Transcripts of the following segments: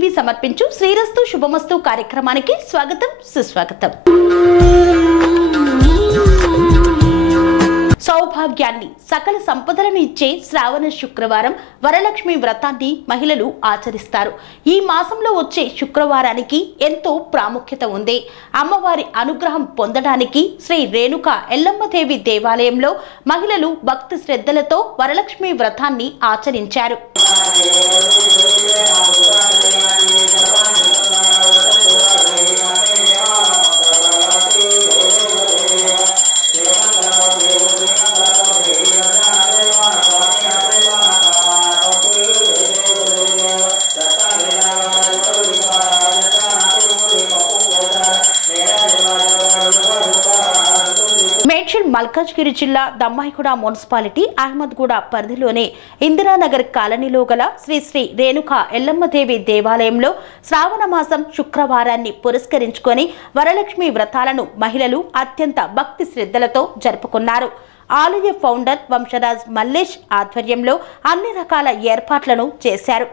TV సమర్పించు శ్రీరస్తు శుభమస్తు కార్యక్రమానికి స్వాగతం సుస్వాగతం. సౌభాగ్యాన్ని సకల సంపదలను ఇచ్చే శ్రావణ శుక్రవారం వరలక్ష్మి వ్రతాన్ని మహిళలు ఆచరిస్తారు. ఈ మాసంలో వచ్చే శుక్రవారానికి ఎంతో ప్రాముఖ్యత ఉంది. అమ్మవారి అనుగ్రహం పొందడానికి శ్రీ రేణుకా ఎల్లమ్మదేవి దేవాలయంలో మహిళలు భక్తి శ్రద్ధలతో వరలక్ష్మి వ్రతాన్ని ఆచరించారు. మల్కాజ్గిరి జిల్లా దమ్మాయిగూడ మున్సిపాలిటీ అహ్మద్గూడ పరిధిలోని ఇందిరానగర్ కాలనీలో గల శ్రీ శ్రీ రేణుకా ఎల్లమ్మదేవి దేవాలయంలో శ్రావణ మాసం శుక్రవారాన్ని పురస్కరించుకొని వరలక్ష్మి వ్రతాలను మహిళలు అత్యంత భక్తి శ్రద్ధలతో జరుపుకున్నారు. ఆలయ ఫౌండర్ వంశరాజ్ మల్లేష్ ఆధ్వర్యంలో అన్ని రకాల ఏర్పాట్లను చేశారు.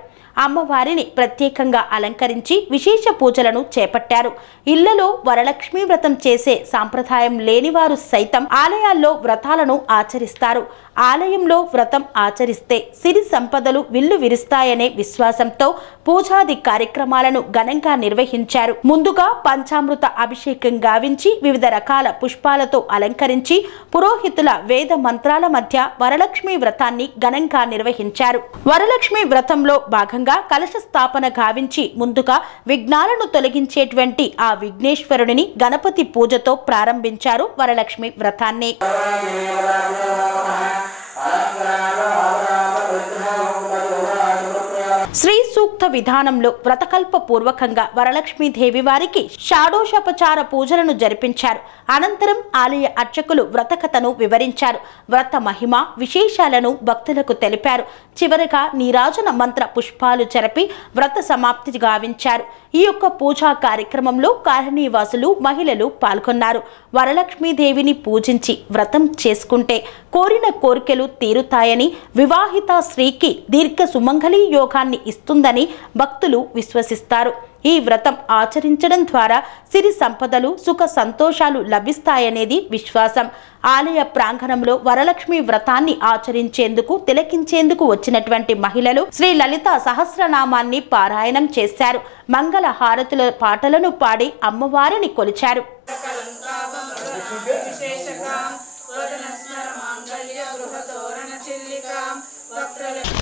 అమ్మవారిని ప్రత్యేకంగా అలంకరించి విశేష పూజలను చేపట్టారు. ఇళ్లలో వరలక్ష్మి వ్రతం చేసే సాంప్రదాయం లేనివారు సైతం ఆలయాల్లో వ్రతాలను ఆచరిస్తారు. ఆలయంలో వ్రతం ఆచరిస్తే సిరి సంపదలు విల్లు విరుస్తాయనే విశ్వాసంతో పూజాది కార్యక్రమాలను ఘనంగా నిర్వహించారు. ముందుగా పంచామృత అభిషేకం గావించి వివిధ రకాల పుష్పాలతో అలంకరించి పురోహితుల వేద మంత్రాల మధ్య వరలక్ష్మి వ్రతాన్ని ఘనంగా నిర్వహించారు. వరలక్ష్మి వ్రతంలో భాగంగా కలశ స్థాపన గావించి ముందుగా విఘ్నాలను తొలగించేటువంటి ఆ విఘ్నేశ్వరుడిని గణపతి పూజతో ప్రారంభించారు వరలక్ష్మి వ్రతాన్ని. శ్రీ సూక్త విధానంలో వ్రతకల్ప పూర్వకంగా వరలక్ష్మీదేవి వారికి షాడోషోపచార పూజలను జరిపించారు. అనంతరం ఆలయ అర్చకులు వ్రతకథను వివరించారు. వ్రత మహిమ విశేషాలను భక్తులకు తెలిపారు. చివరగా నీరాజన మంత్ర పుష్పాలు చెరపి వ్రత సమాప్తి గావించారు. ఈ యొక్క పూజా కార్యక్రమంలో కాలనీవాసులు మహిళలు పాల్గొన్నారు. వరలక్ష్మీదేవిని పూజించి వ్రతం చేసుకుంటే కోరిన కోరికలు తీరుతాయని, వివాహిత స్త్రీకి దీర్ఘ సుమంగళీ యోగాన్ని ఇస్తుందని భక్తులు విశ్వసిస్తారు. ఈ వ్రతం ఆచరించడం ద్వారా సిరి సంపదలు సుఖ సంతోషాలు లభిస్తాయనేది విశ్వాసం. ఆలయ ప్రాంగణంలో వరలక్ష్మి వ్రతాన్ని ఆచరించేందుకు తిలకించేందుకు వచ్చినటువంటి మహిళలు శ్రీ లలిత సహస్రనామాన్ని పారాయణం చేశారు. మంగళ హారతుల పాటలను పాడి అమ్మవారిని కొలిచారు.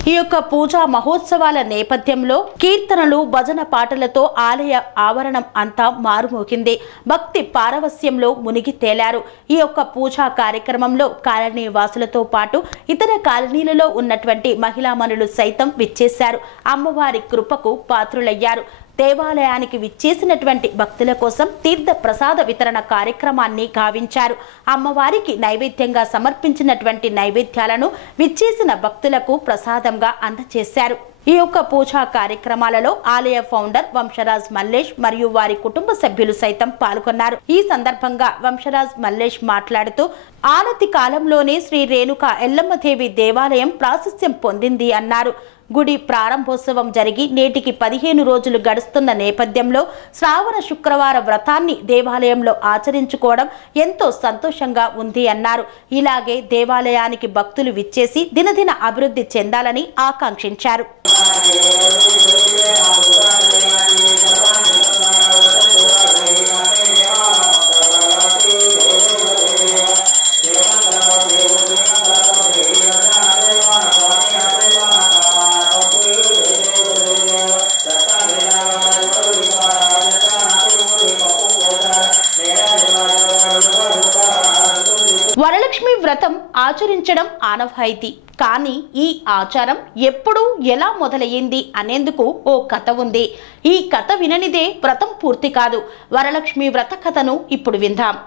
ఈ యొక్క పూజా మహోత్సవాల నేపథ్యంలో కీర్తనలు భజన పాటలతో ఆలయ ఆవరణం అంతా మారుమోగింది. భక్తి పారవస్యంలో మునిగి తేలారు. ఈ యొక్క పూజా కార్యక్రమంలో కాలనీ వాసులతో పాటు ఇతర కాలనీలలో ఉన్నటువంటి మహిళామణులు సైతం విచ్చేశారు. అమ్మవారి కృపకు పాత్రులయ్యారు. దేవాలయానికి విచ్చేసినటువంటి భక్తుల కోసం తీర్థ ప్రసాద వితరణ కార్యక్రమాన్ని గావించారు. అమ్మవారికి నైవేద్యంగా సమర్పించినటువంటి నైవేద్యాలను విచ్చేసిన భక్తులకు ప్రసాదంగా అందజేశారు. ఈ యొక్క పూజా కార్యక్రమాలలో ఆలయ ఫౌండర్ వంశరాజ్ మల్లేష్ మరియు వారి కుటుంబ సభ్యులు సైతం పాల్గొన్నారు. ఈ సందర్భంగా వంశరాజ్ మల్లేష్ మాట్లాడుతూ ఆనతి కాలంలోనే శ్రీ రేణుకా ఎల్లమ్మదేవి దేవాలయం ప్రాశస్త్యం పొందింది అన్నారు. గుడి ప్రారంభోత్సవం జరిగి నేటికి 15 రోజులు గడుస్తున్న నేపథ్యంలో శ్రావణ శుక్రవార వ్రతాన్ని దేవాలయంలో ఆచరించుకోవడం ఎంతో సంతోషంగా ఉంది అన్నారు. ఇలాగే దేవాలయానికి భక్తులు విచ్చేసి దినదిన అభివృద్ధి చెందాలని ఆకాంక్షించారు. వరలక్ష్మి వ్రతం ఆచరించడం ఆనవాయితీ. కానీ ఈ ఆచారం ఎప్పుడు ఎలా మొదలయ్యింది అనేందుకు ఓ కథ ఉంది. ఈ కథ విననిదే వ్రతం పూర్తి కాదు. వరలక్ష్మి వ్రత కథను ఇప్పుడు విందాం.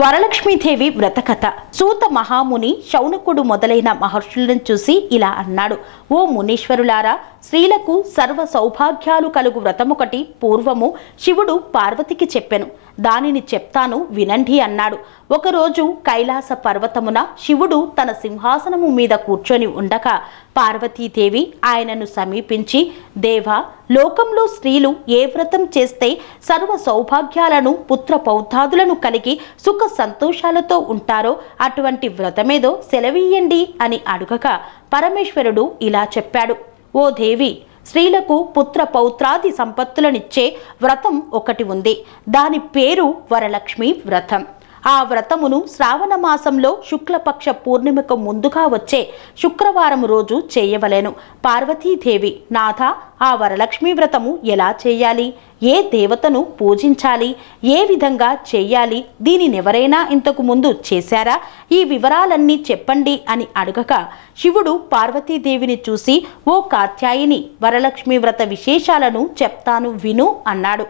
వరలక్ష్మీదేవి వ్రతకథ. సూత మహాముని శౌనకుడు మొదలైన మహర్షులను చూసి ఇలా అన్నాడు: ఓ మునీశ్వరులారా, స్త్రీలకు సర్వ సౌభాగ్యాలు కలుగు వ్రతమొకటి పూర్వము శివుడు పార్వతికి చెప్పెను. దానిని చెప్తాను వినండి అన్నాడు. ఒకరోజు కైలాస పర్వతమున శివుడు తన సింహాసనము మీద కూర్చొని ఉండగా పార్వతీదేవి ఆయనను సమీపించి, దేవా, లోకంలో స్త్రీలు ఏ వ్రతం చేస్తే సర్వ సౌభాగ్యాలను పుత్ర పౌత్రాదులను కలిగి సుఖ సంతోషాలతో ఉంటారో అటువంటి వ్రతమేదో సెలవీయండి అని అడుగగా పరమేశ్వరుడు ఇలా చెప్పాడు. ఓ దేవి, స్త్రీలకు పుత్ర పౌత్రాది సంపత్తులనిచ్చే వ్రతం ఒకటి ఉంది. దాని పేరు వరలక్ష్మి వ్రతం. ఆ వ్రతమును శ్రావణ మాసంలో శుక్లపక్ష పూర్ణిమకు ముందుగా వచ్చే శుక్రవారం రోజు చేయవలెను. పార్వతీదేవి, నాథ, ఆ వరలక్ష్మి వ్రతము ఎలా చేయాలి? ఏ దేవతను పూజించాలి? ఏ విధంగా చేయాలి? దీనినెవరైనా ఇంతకు ముందు చేశారా? ఈ వివరాలన్నీ చెప్పండి అని అడగక శివుడు పార్వతీదేవిని చూసి, ఓ కాత్యాయిని, వరలక్ష్మి వ్రత విశేషాలను చెప్తాను విను అన్నాడు.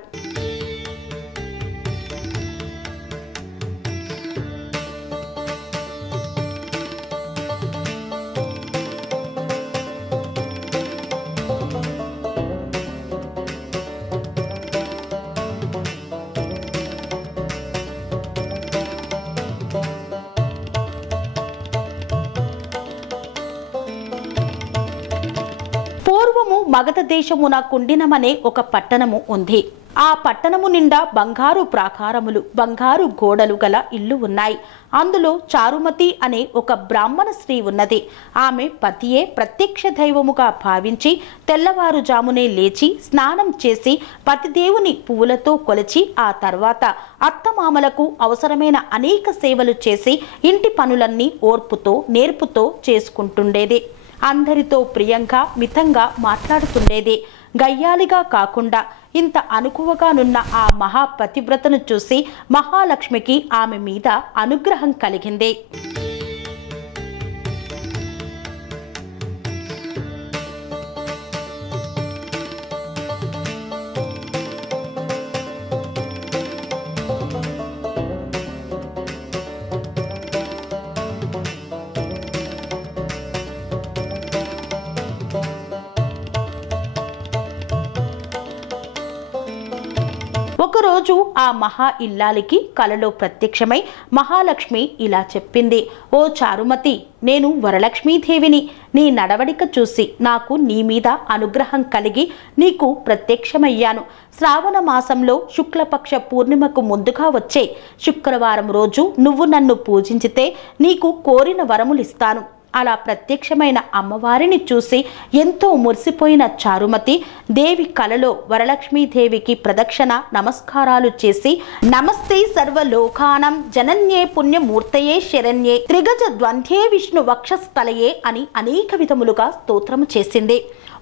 పూర్వము మగధ దేశమున కుండినమనే ఒక పట్టణము ఉంది. ఆ పట్టణము నిండా బంగారు ప్రాకారములు, బంగారు గోడలు గల ఇల్లు ఉన్నాయి. అందులో చారుమతి అనే ఒక బ్రాహ్మణ స్త్రీ ఉన్నది. ఆమె పతియే ప్రత్యక్ష దైవముగా భావించి తెల్లవారుజామునే లేచి స్నానం చేసి పతిదేవుని పువ్వులతో కొలిచి ఆ తర్వాత అత్తమామలకు అవసరమైన అనేక సేవలు చేసి ఇంటి పనులన్నీ ఓర్పుతో నేర్పుతో చేసుకుంటుండేది. అందరితో ప్రియంగా మితంగా మాట్లాడుతుండేది. గయ్యాలిగా కాకుండా ఇంత అనుకువగానున్న ఆ మహాపతివ్రతను చూసి మహాలక్ష్మికి ఆమె మీద అనుగ్రహం కలిగింది. ఒకరోజు ఆ మహా ఇల్లాలికి కలలో ప్రత్యక్షమై మహాలక్ష్మి ఇలా చెప్పింది. ఓ చారుమతి, నేను వరలక్ష్మీదేవిని. నీ నడవడిక చూసి నాకు నీ మీద అనుగ్రహం కలిగి నీకు ప్రత్యక్షమయ్యాను. శ్రావణ మాసంలో శుక్లపక్ష పూర్ణిమకు ముందుగా వచ్చే శుక్రవారం రోజు నువ్వు నన్ను పూజించితే నీకు కోరిన వరములిస్తాను. అలా ప్రత్యక్షమైన అమ్మవారిని చూసి ఎంతో మురిసిపోయిన చారుమతి దేవి కలలో వరలక్ష్మీదేవికి ప్రదక్షిణ నమస్కారాలు చేసి, నమస్తే సర్వలోకానం జనన్యే పుణ్యమూర్తయే శరణ్యే త్రిగజ ద్వంద్వే విష్ణు వక్షస్థలయే అని అనేక విధములుగా స్తోత్రము చేసింది.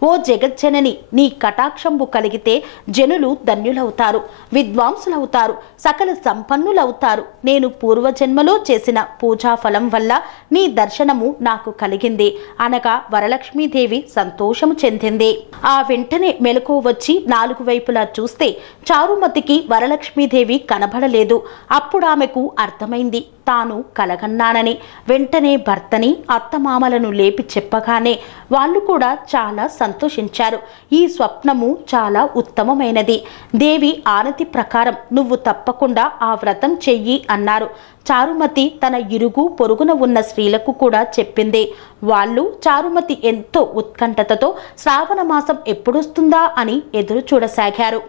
ఓ జగజ్జనని, నీ కటాక్షంబు కలిగితే జనులు ధన్యులవుతారు, విద్వాంసులవుతారు, సకల సంపన్నులవుతారు. నేను పూర్వజన్మలో చేసిన పూజా ఫలం వల్ల నీ దర్శనము నాకు కలిగింది అనగా వరలక్ష్మీదేవి సంతోషము చెందింది. ఆ వెంటనే మెలకువ వచ్చి నాలుగు వైపులా చూస్తే చారుమతికి వరలక్ష్మీదేవి కనబడలేదు. అప్పుడు ఆమెకు అర్థమైంది తాను కలగన్నానని. వెంటనే భర్తని అత్తమామలను లేపి చెప్పగానే వాళ్ళు కూడా చాలా సంతోషించారు. ఈ స్వప్నము చాలా ఉత్తమమైనది. దేవి ఆనతి ప్రకారం నువ్వు తప్పకుండా ఆ వ్రతం చెయ్యి అన్నారు. చారుమతి తన ఇరుగు పొరుగున ఉన్న స్త్రీలకు కూడా చెప్పింది. వాళ్ళు చారుమతి ఎంతో ఉత్కంఠతతో శ్రావణ మాసం ఎప్పుడొస్తుందా అని ఎదురు చూడసాగారు.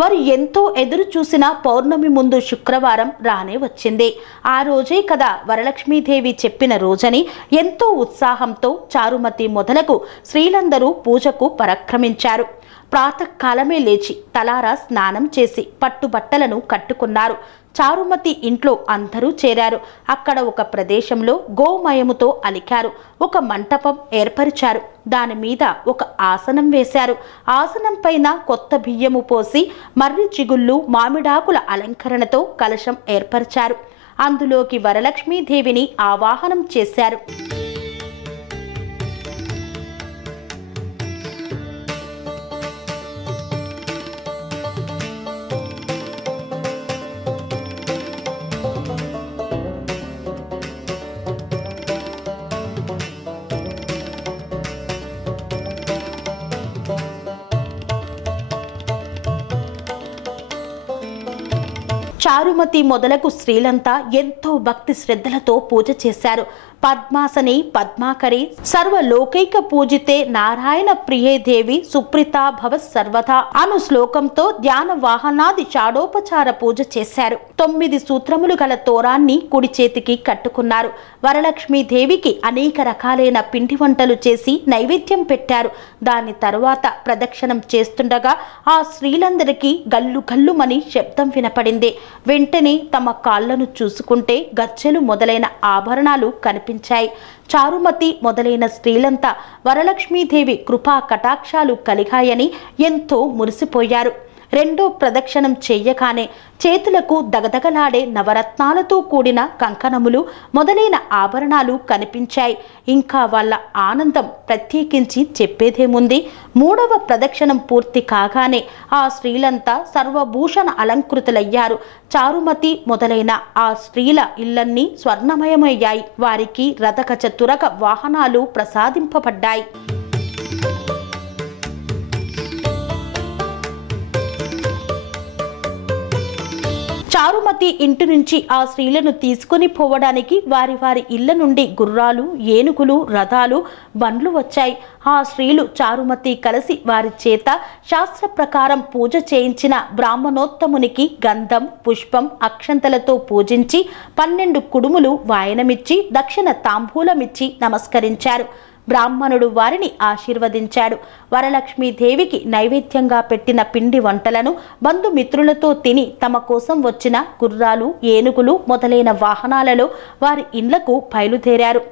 వారు ఎంతో ఎదురు చూసిన పౌర్ణమి ముందు శుక్రవారం రానే వచ్చింది. ఆ రోజే కదా వరలక్ష్మీదేవి చెప్పిన రోజని ఎంతో ఉత్సాహంతో చారుమతి మొదలగు స్త్రీలందరూ పూజకు పరక్రమించారు. ప్రాతకాలమే లేచి తలారా స్నానం చేసి పట్టుబట్టలను కట్టుకున్నారు. చారుమతి ఇంట్లో అందరూ చేరారు. అక్కడ ఒక ప్రదేశంలో గోమయముతో అలికారు. ఒక మంటపం ఏర్పరిచారు. దాని మీద ఒక ఆసనం వేశారు. ఆసనం పైన కొత్త బియ్యము పోసి మర్రి చిగుళ్ళు మామిడాకుల అలంకరణతో కలశం ఏర్పరిచారు. అందులోకి వరలక్ష్మీదేవిని ఆవాహనం చేశారు. చారుమతి మొదలగు స్త్రీలంతా ఎంతో భక్తి శ్రద్ధలతో పూజ చేశారు. పద్మాసని పద్మాకరి సర్వలోకైక పూజితే నారాయణ ప్రియే దేవి సుప్రీతా భవ సర్వదా అను శ్లోకంతో ధ్యాన వాహనాది షాడోపచార పూజ చేశారు. 9 సూత్రములు గల తోరాన్ని కుడి చేతికి కట్టుకున్నారు. వరలక్ష్మీదేవికి అనేక రకాలైన పిండి వంటలు చేసి నైవేద్యం పెట్టారు. దాని తరువాత ప్రదక్షిణం చేస్తుండగా ఆ స్త్రీలందరికీ గల్లు గల్లుమని శబ్దం వినపడింది. వెంటనే తమ కాళ్లను చూసుకుంటే గజ్జెలు మొదలైన ఆభరణాలు కనిపించాయి. చారుమతి మొదలైన స్త్రీలంతా వరలక్ష్మీదేవి కృపా కటాక్షాలు కలిగాయని ఎంతో మురిసిపోయారు. రెండో ప్రదక్షిణం చెయ్యగానే చేతులకు దగదగలాడే నవరత్నాలతో కూడిన కంకణములు మొదలైన ఆభరణాలు కనిపించాయి. ఇంకా వాళ్ళ ఆనందం ప్రత్యేకించి చెప్పేదేముంది. మూడవ ప్రదక్షిణం పూర్తి కాగానే ఆ స్త్రీలంతా సర్వభూషణ అలంకృతులయ్యారు. చారుమతి మొదలైన ఆ స్త్రీల ఇళ్లన్నీ స్వర్ణమయమయ్యాయి. వారికి రథగజ తురగ వాహనాలు ప్రసాదింపబడ్డాయి. చారుమతి ఇంటి నుంచి ఆ స్త్రీలను తీసుకుని పోవడానికి వారి వారి ఇళ్ల నుండి గుర్రాలు, ఏనుగులు, రథాలు, బండ్లు వచ్చాయి. ఆ స్త్రీలు చారుమతి కలిసి వారి చేత శాస్త్ర ప్రకారం పూజ చేయించిన బ్రాహ్మణోత్తమునికి గంధం, పుష్పం, అక్షంతలతో పూజించి 12 కుడుములు వాయనమిచ్చి దక్షిణ తాంబూలమిచ్చి నమస్కరించారు. బ్రాహ్మణుడు వారిని ఆశీర్వదించాడు. వరలక్ష్మీదేవికి నైవేద్యంగా పెట్టిన పిండి వంటలను బంధుమిత్రులతో తిని తమ కోసం వచ్చిన గుర్రాలు, ఏనుగులు మొదలైన వాహనాలలో వారి ఇండ్లకు బయలుదేరారు.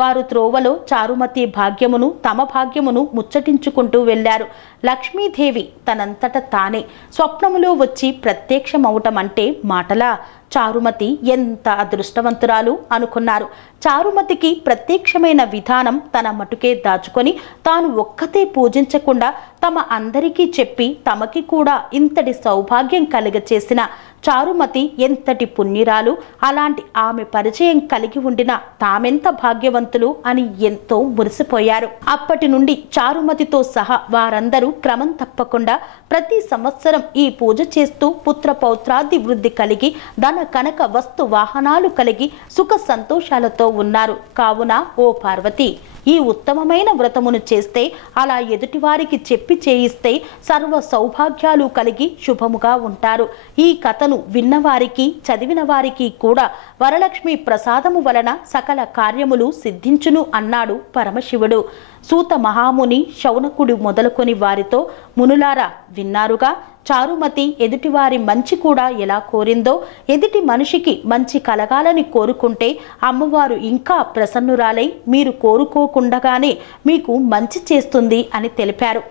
వారు త్రోవలో చారుమతి భాగ్యమును తమ భాగ్యమును ముచ్చటించుకుంటూ వెళ్లారు. లక్ష్మీదేవి తనంతట తానే స్వప్నములో వచ్చి ప్రత్యక్షమవటం అంటే మాటలా? చారుమతి ఎంత అదృష్టవంతురాలు అనుకున్నారు. చారుమతికి ప్రత్యక్షమైన విధానం తన మటుకే దాచుకొని తాను ఒక్కతే పూజించకుండా తమ అందరికీ చెప్పి తమకి కూడా ఇంతటి సౌభాగ్యం కలుగచేసిన చారుమతి ఎంతటి పుణ్యురాలు, అలాంటి ఆమె పరిచయం కలిగి ఉండిన తామెంత భాగ్యవంతులు అని ఎంతో మురిసిపోయారు. అప్పటి నుండి చారుమతితో సహా వారందరూ క్రమం తప్పకుండా ప్రతి సంవత్సరం ఈ పూజ చేస్తూ పుత్ర పౌత్రాది వృద్ధి కలిగి ధన కనక వస్తు వాహనాలు కలిగి సుఖ సంతోషాలతో ఉన్నారు. కావున ఓ పార్వతి, ఈ ఉత్తమమైన వ్రతమును చేస్తే, అలా ఎదుటివారికి చెప్పి చేయిస్తే సర్వ సౌభాగ్యాలు కలిగి శుభముగా ఉంటారు. ఈ కథను విన్నవారికి చదివిన వారికి కూడా వరలక్ష్మి ప్రసాదము వలన సకల కార్యములు సిద్ధించును అన్నాడు పరమశివుడు. సూత మహాముని, శౌనకుడు మొదలుకొని వారితో, మునులారా విన్నారుగా, చారుమతి ఎదుటివారి మంచి కూడా ఎలా కోరిందో, ఎదుటి మనిషికి మంచి కలగాలని కోరుకుంటే అమ్మవారు ఇంకా ప్రసన్నురాలై మీరు కోరుకోకుండగానే మీకు మంచి చేస్తుంది అని తెలిపారు.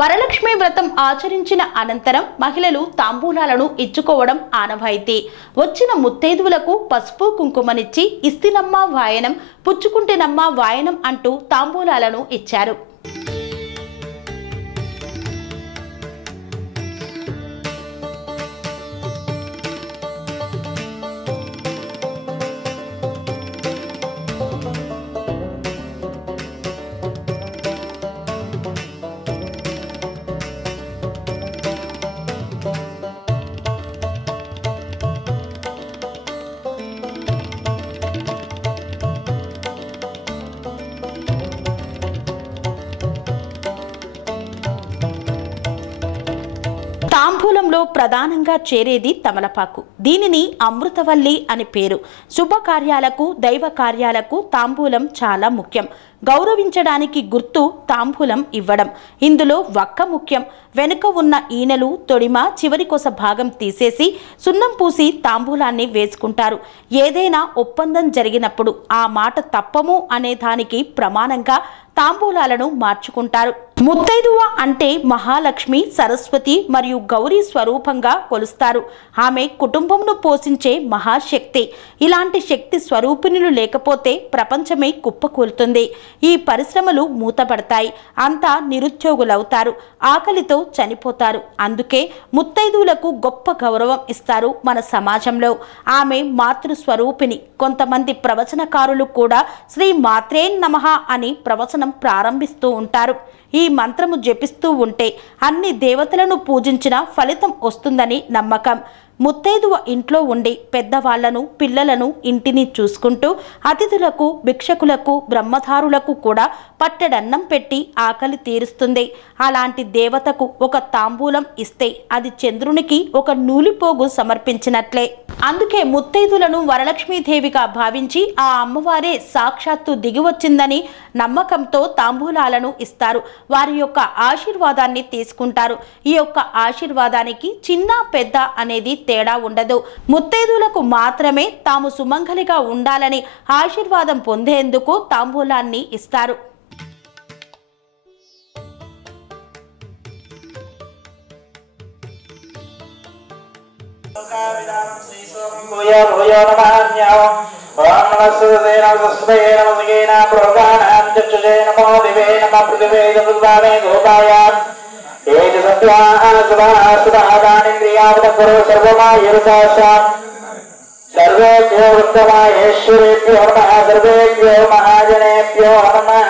వరలక్ష్మి వ్రతం ఆచరించిన అనంతరం మహిళలు తాంబూలాలను ఇచ్చుకోవడం ఆనవాయితీ. వచ్చిన ముత్తైదువులకు పసుపు కుంకుమనిచ్చి ఇస్తినమ్మ వాయనం, పుచ్చుకుంటేనమ్మ వాయనం అంటూ తాంబూలాలను ఇచ్చారు. తాంబూలంలో ప్రధానంగా చేరేది తమలపాకు. దీనిని అమృతవల్లి అని పేరు. శుభకార్యాలకు, దైవ కార్యాలకు తాంబూలం చాలా ముఖ్యం. గౌరవించడానికి గుర్తు తాంబూలం ఇవ్వడం. ఇందులో వక్క ముఖ్యం. వెనుక ఉన్న ఈనెలు, తొడిమ, చివరి కొస భాగం తీసేసి సున్నం పూసి తాంబూలాన్ని వేసుకుంటారు. ఏదైనా ఒప్పందం జరిగినప్పుడు ఆ మాట తప్పము అనే దానికి ప్రమాణంగా తాంబూలాలను మార్చుకుంటారు. ముత్తైదువ అంటే మహాలక్ష్మి, సరస్వతి మరియు గౌరీ స్వరూపంగా కొలుస్తారు. ఆమె కుటుంబంను పోషించే మహాశక్తి. ఇలాంటి శక్తి స్వరూపిణులు లేకపోతే ప్రపంచమే కుప్పకూలుతుంది. ఈ పరిశ్రమలు మూతపడతాయి. అంతా నిరుద్యోగులవుతారు, ఆకలితో చనిపోతారు. అందుకే ముత్తైదువులకు గొప్ప గౌరవం ఇస్తారు మన సమాజంలో. ఆమె మాతృస్వరూపిణి. కొంతమంది ప్రవచనకారులు కూడా శ్రీ మాత్రే నమః అని ప్రవచనం ప్రారంభిస్తూ ఉంటారు. ఈ మంత్రము జపిస్తూ ఉంటే అన్ని దేవతలను పూజించిన ఫలితం వస్తుందని నమ్మకం. ముత్తైదువ ఇంట్లో ఉండి పెద్దవాళ్లను, పిల్లలను, ఇంటిని చూసుకుంటూ అతిథులకు, భిక్షకులకు, బ్రహ్మధారులకు కూడా పట్టెడన్నం పెట్టి ఆకలి తీరుస్తుంది. అలాంటి దేవతకు ఒక తాంబూలం ఇస్తే అది చంద్రునికి ఒక నూలిపోగు సమర్పించినట్లే. అందుకే ముత్తైదులను వరలక్ష్మీదేవిగా భావించి ఆ అమ్మవారే సాక్షాత్తు దిగివచ్చిందని నమ్మకంతో తాంబూలాలను ఇస్తారు. వారి యొక్క ఆశీర్వాదాన్ని తీసుకుంటారు. ఈ యొక్క ఆశీర్వాదానికి చిన్న పెద్ద అనేది తేడా ఉండదు. ముత్తైదులకు మాత్రమే తాము సుమంగలిగా ఉండాలని ఆశీర్వాదం పొందేందుకు తాంబూలాన్ని ఇస్తారు. सर्वेभ्यो उत्तमायेश्वरेभ्यो नमः सर्वेभ्यो महाजनेभ्यो नमः।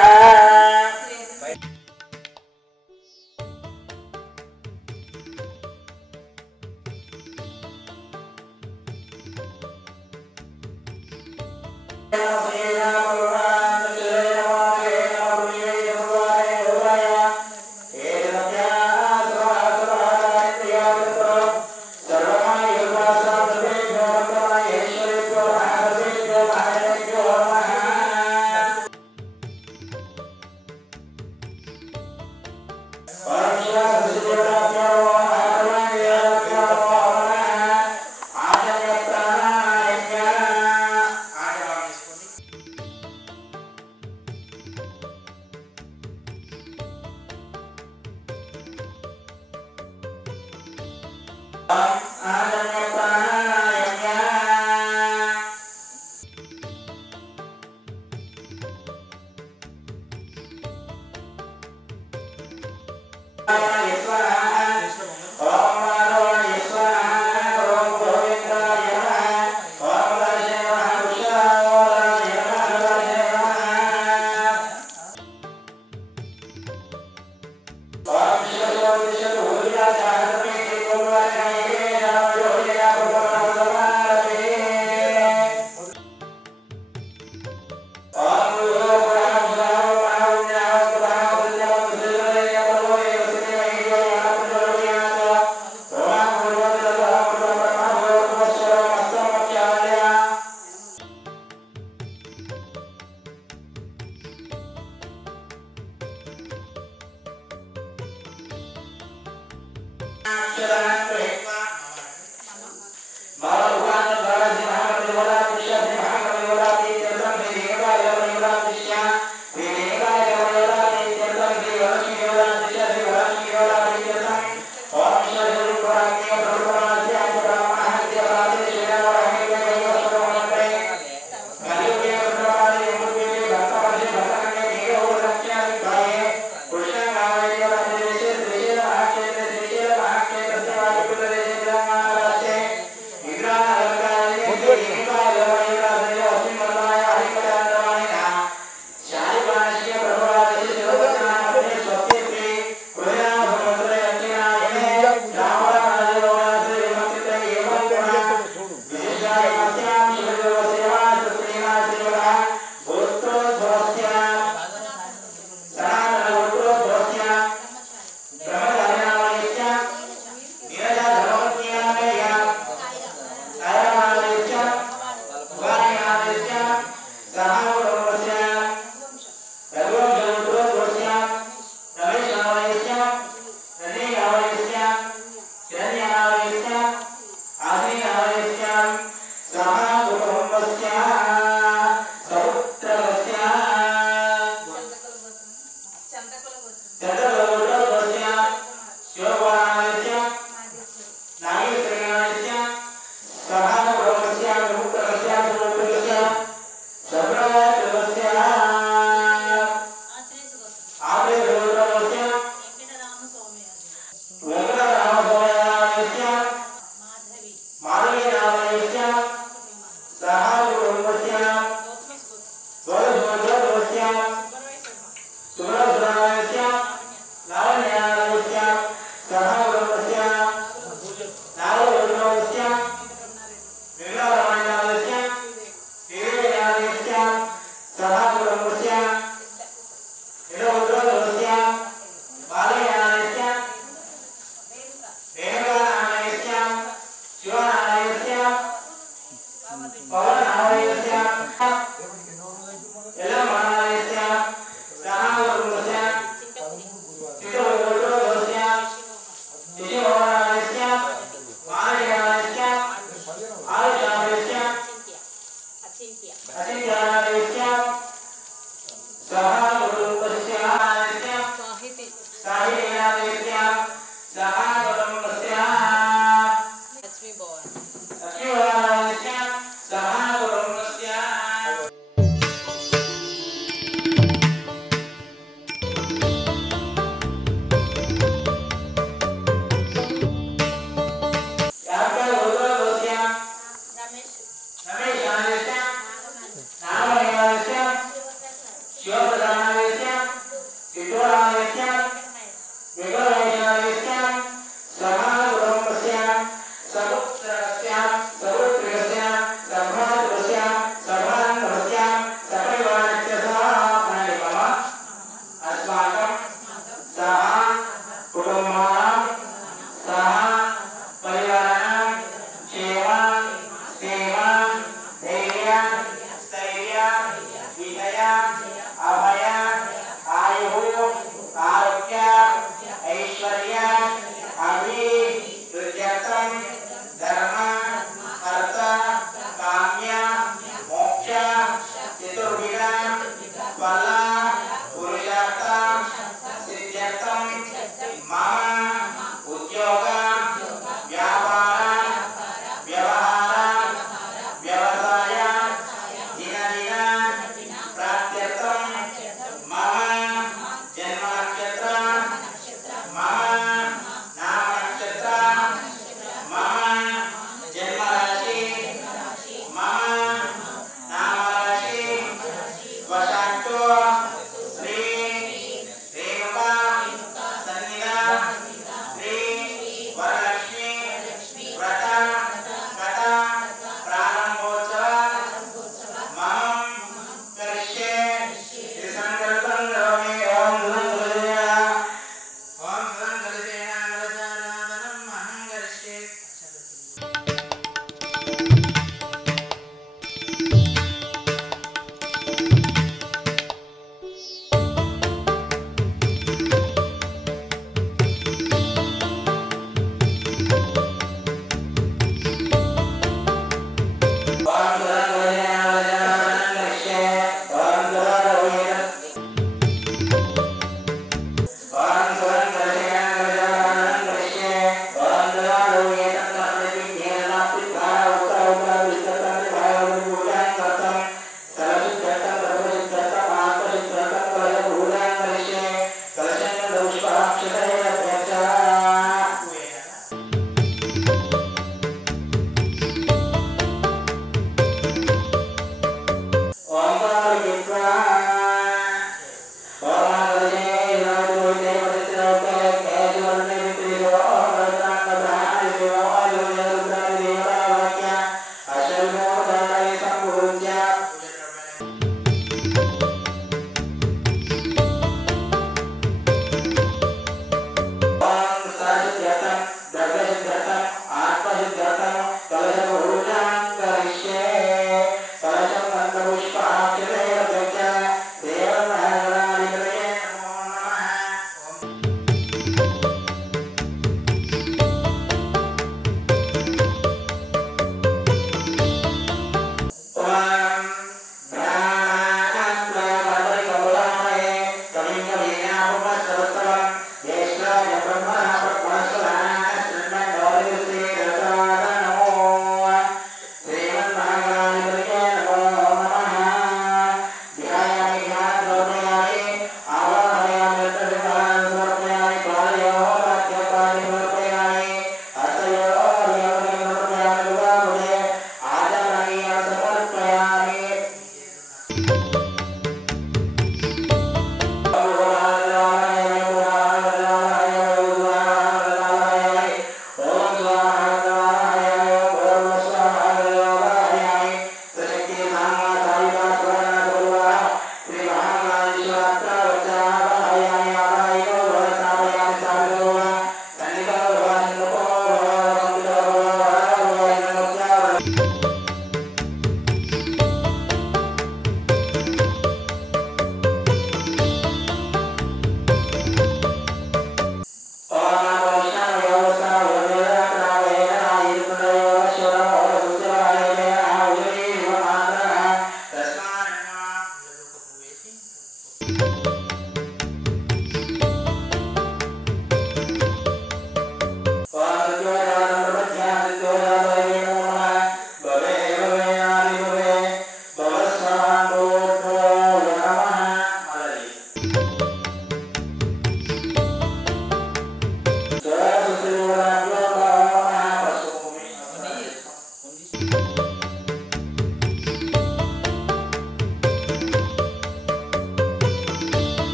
వ్యాపార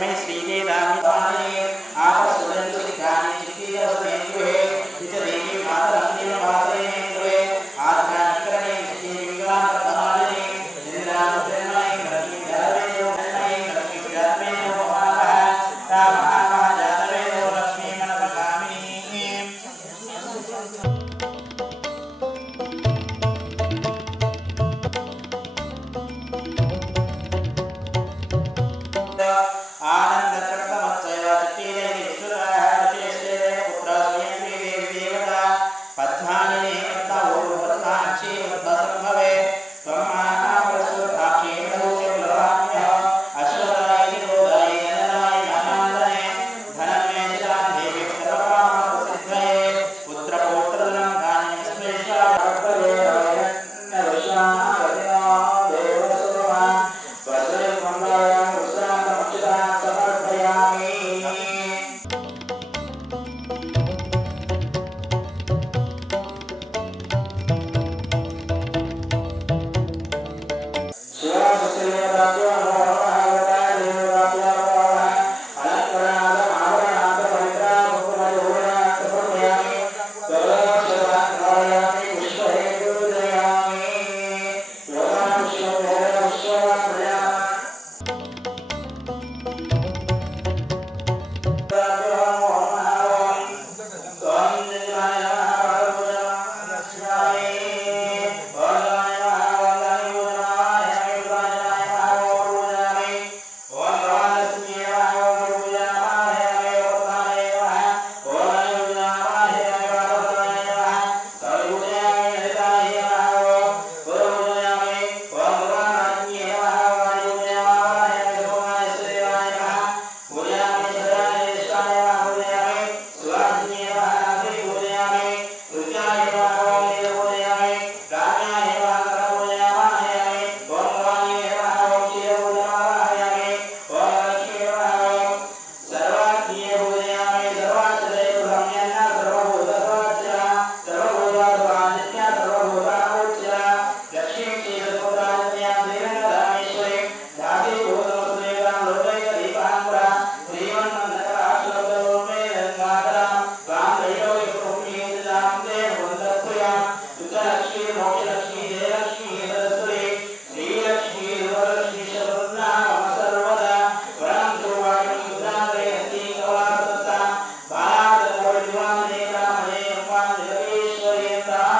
मे श्रीदेवानि तानि आपसुरन्तु सिद्धानि चित्तिरवदेवे विचरेमि मातरं वासरे मेन्द्रे आत्मानिकरणे श्रीविंगातमाने इंद्रानुप्रेमणे लक्ष्मी जातवेदो लक्ष्मी जातवेदो महाः रामः जातवेदो लक्ष्मी मनपगामिनी Hare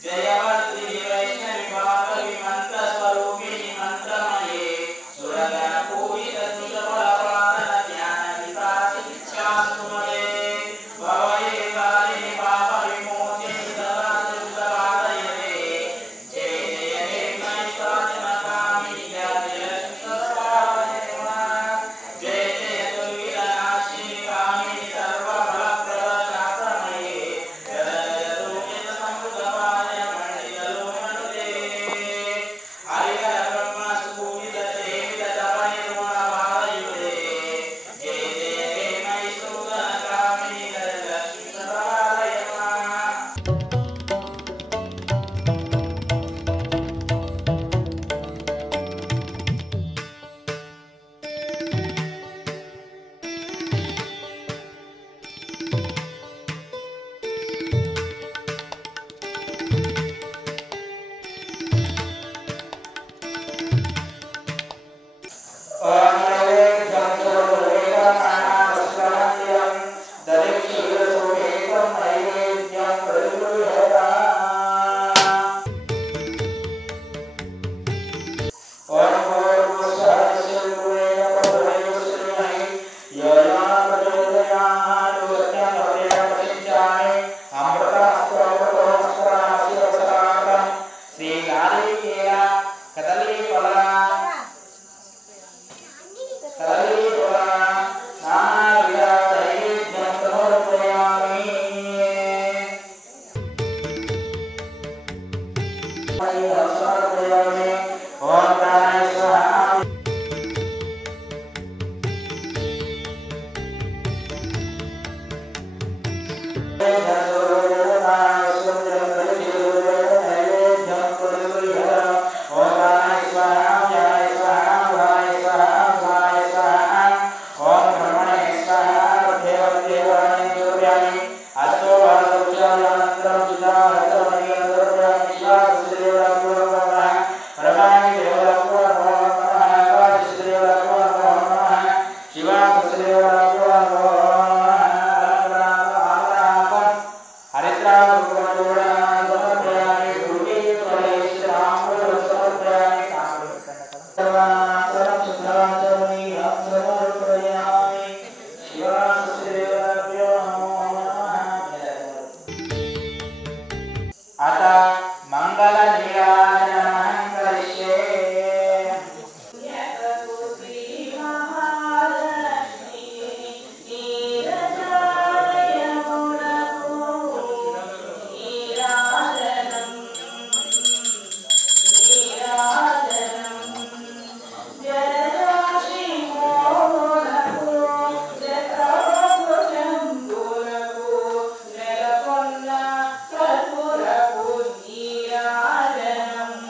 जयवर्धिनि वैष्णवि भागवि मंत्रस्वरूपिणि मंत्रमये सुरगण पूजित सुरफलप्रदान ज्ञान विकासित इच्छास्तुमये भवये कालिनि पाप विमोचिनि सदा सुखदायते जय जय हे महेश्वरनकामिनि जय लक्ष्मीस्वराय नमः जय जय दुर्विनाशिनि कामिनि सर्वफलप्रदशास्त्रमये కర్పూరపు నీరాజనం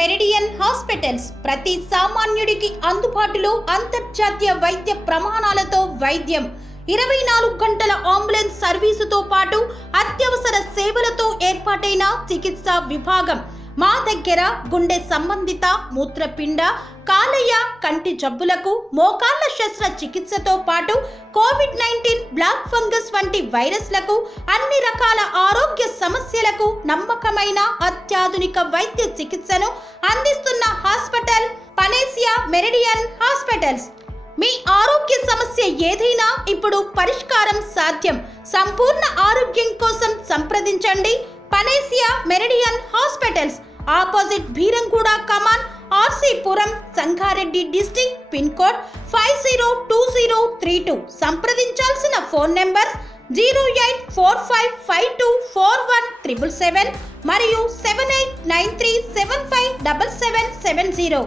మెరిడియన్ హాస్పిటల్స్ ప్రతి సామాన్యుడికి అందుబాటులో అంతర్జాతీయ వైద్య ప్రమాణాలతో వైద్యం, 24 గంటల అంబులెన్స్ సర్వీసుతో పాటు అత్యవసర సేవలతో ఏర్పాటైన చికిత్సా విభాగం. మా దగ్గర గుండె సంబంధిత, మూత్రపిండ, కాలేయ, కంటి జబ్బులకు, మోకాళ్ల శస్త్ర చికిత్సతో పాటు కోవిడ్-19, బ్లాక్ ఫంగస్ వంటి వైరస్లకు, అన్ని రకాల ఆరోగ్య సమస్యలకు నమ్మకమైన అత్యాధునిక వైద్య చికిత్సను అందిస్తున్న హాస్పిటల్ పనేసియా మెరిడియన్ హాస్పిటల్స్. మీ ఆరోగ్య సమస్య ఏదైనా ఇప్పుడు పరిష్కారం సాధ్యం. సంపూర్ణ ఆరోగ్యం కోసం సంప్రదించండి Panacea Meridian hospitals, opposite Beeramguda కమాన్, RC Puram, Sangareddy district, pin code 502032. సంప్రదించాల్సిన ఫోన్ నెంబర్ 0845524177 మరియు 7893757770.